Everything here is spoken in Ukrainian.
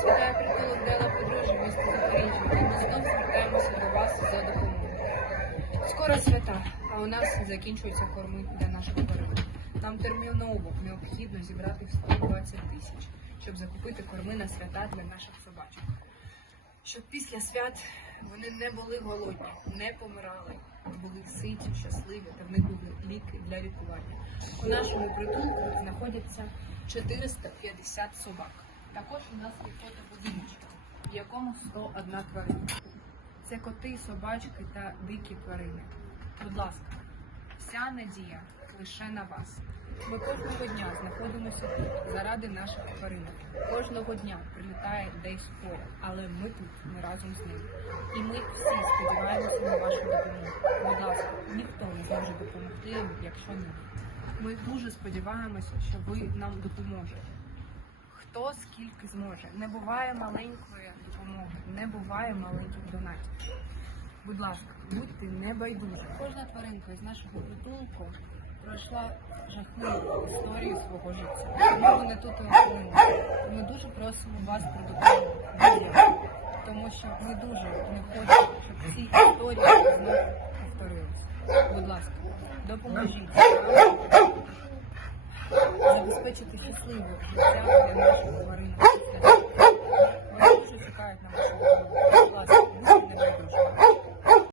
Вас вітає притулок Дела Подружжя місто Запоріжжя, і ми знов звертаємося до вас за допомогою. Скоро свята, а у нас закінчуються корми для наших тварин. Нам терміново необхідно зібрати 120 тисяч, щоб закупити корми на свята для наших собачок. Щоб після свят вони не були голодні, не помирали, були ситі, щасливі та в них були ліки для лікування. У нашому притулку знаходяться 450 собак. Також у нас є фотобудиночок, в якому 101 тварина. Це коти, собачки та дикі тварини. Будь ласка, вся надія лише на вас. Ми кожного дня знаходимося тут заради наших тваринок. Кожного дня прилітає десь поряд, але ми тут не разом з ними. І ми всі сподіваємося на вашу допомогу. Будь ласка, ніхто не зможе допомогти якщо не. Ми дуже сподіваємося, що ви нам допоможете. Хто скільки зможе. Не буває маленької допомоги, не буває маленьких донатів. Будь ласка, будьте небайдужі. Кожна тваринка із нашого притулку пройшла жахливу історію свого життя. Тому вони тут опинилися. Ми дуже просимо вас про допомогу. Тому що ми дуже не хочемо, щоб ці історії повторилися. Будь ласка, допоможіть забезпечити щасливе життя для наших тварин.